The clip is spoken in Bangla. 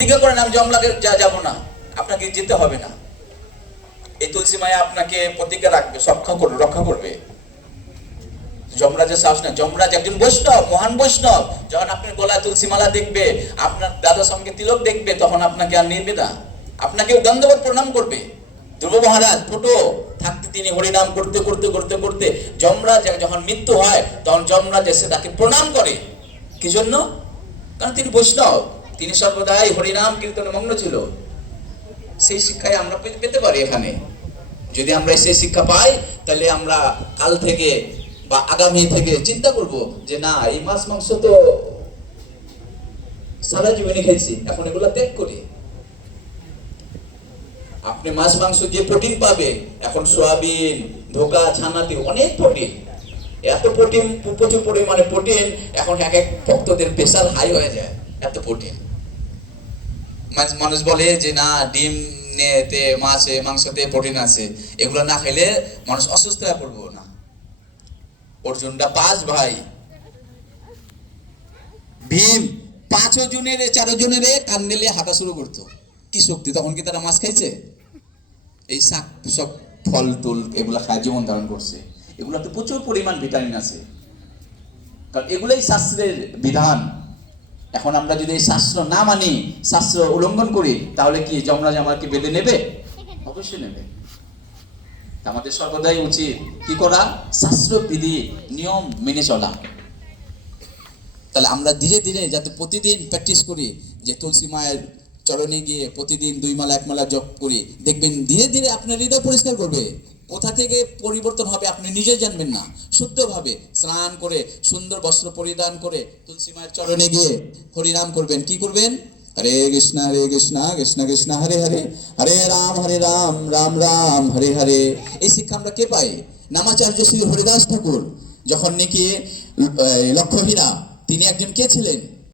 প্রতিজ্ঞা করেন, আমি জমলাকে যা, যাব না। আপনাকে যেতে হবে না। এই তুলসী মায়া আপনাকে প্রতিজ্ঞা রাখবে, রক্ষা করবে রক্ষা করবে। যমরাজের সাহস না যমরাজ একজন বৈষ্ণব, মহান বৈষ্ণব, যখন আপনার গলায় তুলসী মালা দেখবে, আপনার দাদার সঙ্গে তিলক দেখবে, তখন আপনাকে আর নেবে না। আপনাকে দণ্ডবত প্রণাম করবে। ধ্রুব মহারাজ, ছোট, থাকতে তিনি হরিনাম করতে করতে করতে করতে যমরাজ যখন মৃত্যু হয়, তখন যমরাজ এসে তাকে প্রণাম করে। কি জন্য? কারণ তিনি বৈষ্ণব। তিনি সর্বদাই হরিনাম কীর্তনে মগ্ন ছিল। সেই শিক্ষায় আমরা পেতে পারি এখানে। যদি আমরা সেই শিক্ষা পাই, তাহলে আমরা কাল থেকে বা আগামী থেকে চিন্তা করব যে না, এই মাছ, মাংস তো সারা জীবনে খেয়েছি, এখন এগুলো ত্যাগ করি। আপনি মাছ, মাংস যে প্রোটিন পাবে, এখন সোয়াবিন, ধোকা, ছানাতে অনেক প্রোটিন। এত প্রোটিন, প্রচুর পরিমাণে প্রোটিন, এখন এক এক ভক্তদের প্রেশার হাই হয়ে যায়, এত প্রোটিন। মানুষ বলে যে, না, ডিম তে মাছে, মাংসতে প্রোটিন আছে। এগুলো না খেলে মানুষ অসুস্থ হয়ে পড়ব না। অর্জুনটা পাঁচ ভাই। ভীম পাঁচ জনের চারো জনের কান হাঁটা শুরু করতো। কি শক্তি, তখন কি তারা মাছ খাইছে? এই শাক, সব ফল টুল এগুলা খায়, জীবন ধারণ করছে। এগুলোতে প্রচুর পরিমাণ ভিটামিন আছে। কারণ এগুলাই শাস্ত্রের বিধান। এখন আমরা যদি এই শাস্ত্র না মানি, শাস্ত্র উল্লঙ্ঘন করি, তাহলে কি যমরাজ আমাকে বেঁধে নেবে? অবশ্যই নেবে। আমাদের সর্বদাই উচিত কি করা? শাস্ত্র বিধি, নিয়ম মেনে চলা। তাহলে আমরা ধীরে ধীরে যাতে প্রতিদিন প্র্যাকটিস করি, যে তুলসী মায়ের চরণে গিয়ে প্রতিদিন দুই মালা, এক মালা জপ করি, দেখবেন ধীরে ধীরে আপনার হৃদয় পরিষ্কার করবে। কোথা থেকে পরিবর্তন হবে আপনি নিজে জানবেন না। শুদ্ধভাবে স্নান করে সুন্দর বস্ত্র পরিধান করে তুলসী মায়ের চরণে গিয়ে হরিনাম করবেন। কি করবেন? হরে কৃষ্ণ হরে কৃষ্ণ কৃষ্ণ কৃষ্ণ হরে হরে। হরে রাম হরে রাম রাম রাম হরে হরে। এই শিক্ষা আমরা কে পাই? নামাচার্য শ্রী হরিদাস ঠাকুর। যখন নাকি আহ, লক্ষ্যহীরা তিনি একজন কে ছিলেন?